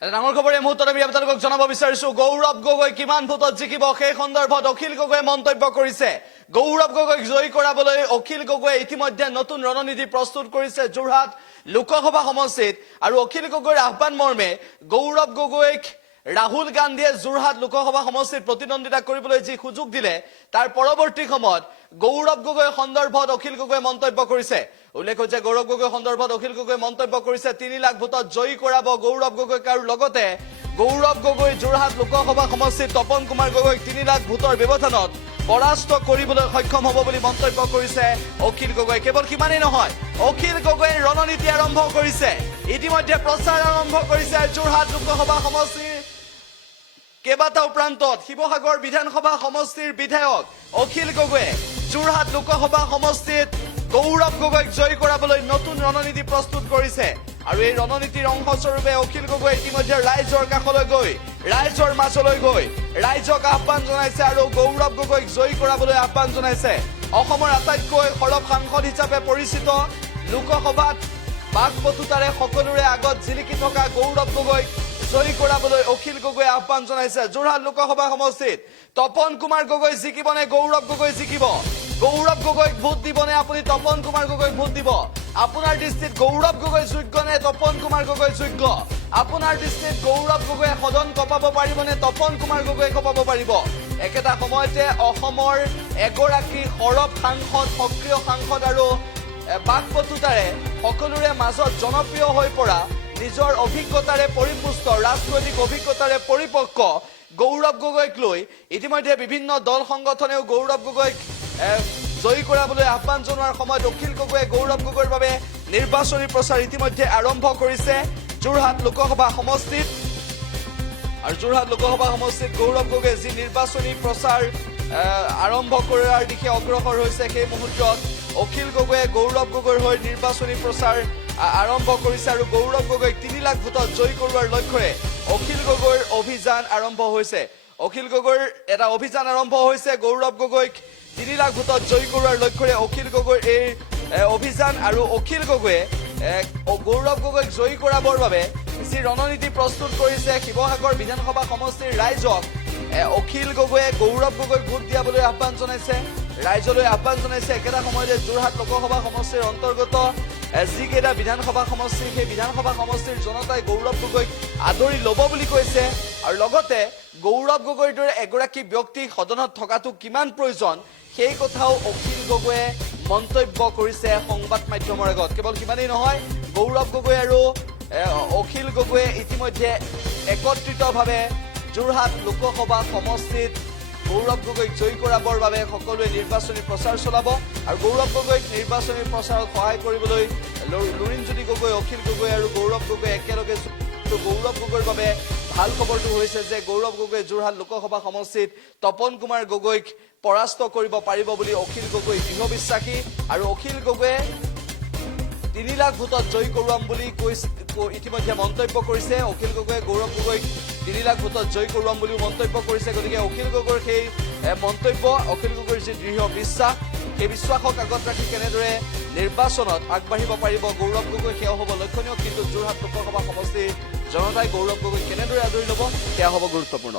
ডাঙৰ খবৰ এই মুহূৰ্তত আমি আপোনালোকক জনাব বিচাৰিছো গৌৰৱ গগৈ কিমান ভোটত জিকিব সেই সন্দৰ্ভত অখিল গগৈয়ে মন্তব্য কৰিছে। গৌৰৱ গগৈক জয়ী কৰাবলৈ অখিল গগৈয়ে ইতিমধ্যে নতুন ৰণনীতি প্ৰস্তুত কৰিছে যোৰহাট লোকসভা সমষ্টিত আৰু অখিল গগৈৰ আহ্বান মৰ্মে গৌৰৱ গগৈক ৰাহুল গান্ধীয়ে যোৰহাট লোকসভা সমষ্টিত প্ৰতিদ্বন্দ্বিতা কৰিবলৈ যি সুযোগ দিলে তাৰ পৰৱৰ্তী সময়ত গৌৰৱ গগৈ সন্দৰ্ভত অখিল গগৈয়ে মন্তব্য কৰিছে। উল্লেখ হৈছে গৌৰৱ গগৈ সন্দৰ্ভত অখিল গগৈয়ে মন্তব্য কৰিছে 3 লাখ ভোটত জয়ী কৰাব গৌৰৱ গগৈক আৰু লগতে গৌৰৱ গগৈ যোৰহাট লোকসভা সমষ্টিত তপন কুমাৰ গগৈক 3 লাখ ভোটৰ ব্যৱধানত পৰাস্ত কৰিবলৈ সক্ষম হ'ব বুলি মন্তব্য কৰিছে অখিল গগৈ। কেৱল সিমানেই নহয়, অখিল গগৈয়ে ৰণনীতি আৰম্ভ কৰিছে, ইতিমধ্যে প্ৰচাৰ আৰম্ভ কৰিছে যোৰহাট লোকসভা সমষ্টিৰ কেইবাটাও প্ৰান্তত। শিৱসাগৰ বিধানসভা সমষ্টিৰ বিধায়ক অখিল গগৈয়ে যোৰহাট লোকসভা সমষ্টিত গৌৰৱ গগৈক জয়ী কৰাবলৈ নতুন ৰণনীতি প্ৰস্তুত কৰিছে আৰু এই ৰণনীতিৰ অংশস্বৰূপে অখিল গগৈয়ে ইতিমধ্যে ৰাইজৰ কাষলৈ গৈ ৰাইজৰ মাজলৈ গৈ ৰাইজক আহ্বান জনাইছে আৰু গৌৰৱ গগৈক জয়ী কৰাবলৈ আহ্বান জনাইছে। অসমৰ আটাইতকৈ সৰব সাংসদ হিচাপে পৰিচিত, লোকসভাত বাক পটুতাৰে সকলোৰে আগত জিলিকি থকা গৌৰৱ গগৈক জয়ী কৰাবলৈ অখিল গগৈয়ে আহ্বান জনাইছে। যোৰহাট লোকসভা সমষ্টিত তপন কুমাৰ গগৈ জিকিবনে গৌৰৱ গগৈ জিকিব? গৌৰৱ গগৈক ভোট দিবনে আপুনি তপন কুমাৰ গগৈক ভোট দিব? আপোনাৰ দৃষ্টিত গৌৰৱ গগৈ যোগ্য নে তপন কুমাৰ গগৈ যোগ্য? আপোনাৰ দৃষ্টিত গৌৰৱ গগৈয়ে সদন কপাব পাৰিবনে তপন কুমাৰ গগৈয়ে কপাব পাৰিব? একেটা সময়তে অসমৰ এগৰাকী সৰব সাংসদ, সক্ৰিয় সাংসদ আৰু বাক পটুতাৰে সকলোৰে মাজত জনপ্ৰিয় হৈ পৰা, নিজৰ অভিজ্ঞতাৰে পৰিপুষ্ট, ৰাজনৈতিক অভিজ্ঞতাৰে পৰিপক্ক গৌৰৱ গগৈক লৈ ইতিমধ্যে বিভিন্ন দল সংগঠনেও গৌৰৱ গগৈক জয়ী কৰাবলৈ আহ্বান জনোৱাৰ সময়ত অখিল গগৈয়ে গৌৰৱ গগৈৰ বাবে নিৰ্বাচনী প্ৰচাৰ ইতিমধ্যে আৰম্ভ কৰিছে যোৰহাট লোকসভা সমষ্টিত। আৰু যোৰহাট লোকসভা সমষ্টিত গৌৰৱ গগৈয়ে যি নিৰ্বাচনী প্ৰচাৰ আৰম্ভ কৰাৰ দিশে অগ্ৰসৰ হৈছে, সেই মুহূৰ্তত অখিল গগৈয়ে গৌৰৱ গগৈৰ হৈ নিৰ্বাচনী প্ৰচাৰ আৰম্ভ কৰিছে আৰু গৌৰৱ গগৈক 3 লাখ ভোটত জয়ী কৰোৱাৰ লক্ষ্যৰে অখিল গগৈৰ অভিযান আৰম্ভ হৈছে। অখিল গগৈৰ এটা অভিযান আৰম্ভ হৈছে গৌৰৱ গগৈক 3 লাখ ভোটত জয়ী কৰোৱাৰ লক্ষ্যৰে অখিল গগৈৰ এই অভিযান আৰু অখিল গগৈয়ে গৌৰৱ গগৈক জয়ী কৰাবৰ বাবে যি ৰণনীতি প্ৰস্তুত কৰিছে শিৱসাগৰ বিধানসভা সমষ্টিৰ ৰাইজক অখিল গগৈয়ে গৌৰৱ গগৈক ভোট দিয়াবলৈ আহ্বান জনাইছে, ৰাইজলৈ আহ্বান জনাইছে। একেটা সময়তে যোৰহাট লোকসভা সমষ্টিৰ অন্তৰ্গত যিকেইটা বিধানসভা সমষ্টি, সেই বিধানসভা সমষ্টিৰ জনতাই গৌৰৱ গগৈক আদৰি ল'ব বুলি কৈছে আৰু লগতে গৌৰৱ গগৈৰ দৰে এগৰাকী ব্যক্তি সদনত থকাটো কিমান প্ৰয়োজন সেই কথাও অখিল গগৈয়ে মন্তব্য কৰিছে সংবাদ মাধ্যমৰ আগত। কেৱল সিমানেই নহয়, গৌৰৱ গগৈ আৰু অখিল গগৈয়ে ইতিমধ্যে একত্ৰিতভাৱে যোৰহাট লোকসভা সমষ্টিত গৌৰৱ গগৈক জয়ী কৰাবৰ বাবে সকলোৱে নিৰ্বাচনী প্ৰচাৰ চলাব আৰু গৌৰৱ গগৈক নিৰ্বাচনী প্ৰচাৰত সহায় কৰিবলৈ লুৰিণজ্যোতি গগৈ, অখিল গগৈ আৰু গৌৰৱ গগৈ একেলগে। গৌৰৱ গগৈৰ বাবে ভাল খবৰটো হৈছে যে গৌৰৱ গগৈয়ে যোৰহাট লোকসভা সমষ্টিত তপন কুমাৰ গগৈক পৰাস্ত কৰিব পাৰিব বুলি অখিল গগৈ দৃঢ় বিশ্বাসী আৰু অখিল গগৈয়ে 3 লাখ ভোটত জয়ী কৰোৱাম বুলি ইতিমধ্যে মন্তব্য কৰিছে। অখিল গগৈয়ে গৌৰৱ গগৈক 3 লাখ ভোটত জয়ী কৰোৱাম বুলিও মন্তব্য কৰিছে। গতিকে অখিল গগৈৰ সেই মন্তব্য, অখিল গগৈৰ যি দৃঢ় বিশ্বাস, সেই বিশ্বাসক আগত ৰাখি কেনেদৰে নিৰ্বাচনত আগবাঢ়িব পাৰিব গৌৰৱ গগৈ সেয়া হ'ব লক্ষণীয়। কিন্তু যোৰহাট লোকসভা সমষ্টিৰ জনতাই গৌৰৱ গগৈক কেনেদৰে আদৰি ল'ব সেয়া হ'ব গুৰুত্বপূৰ্ণ।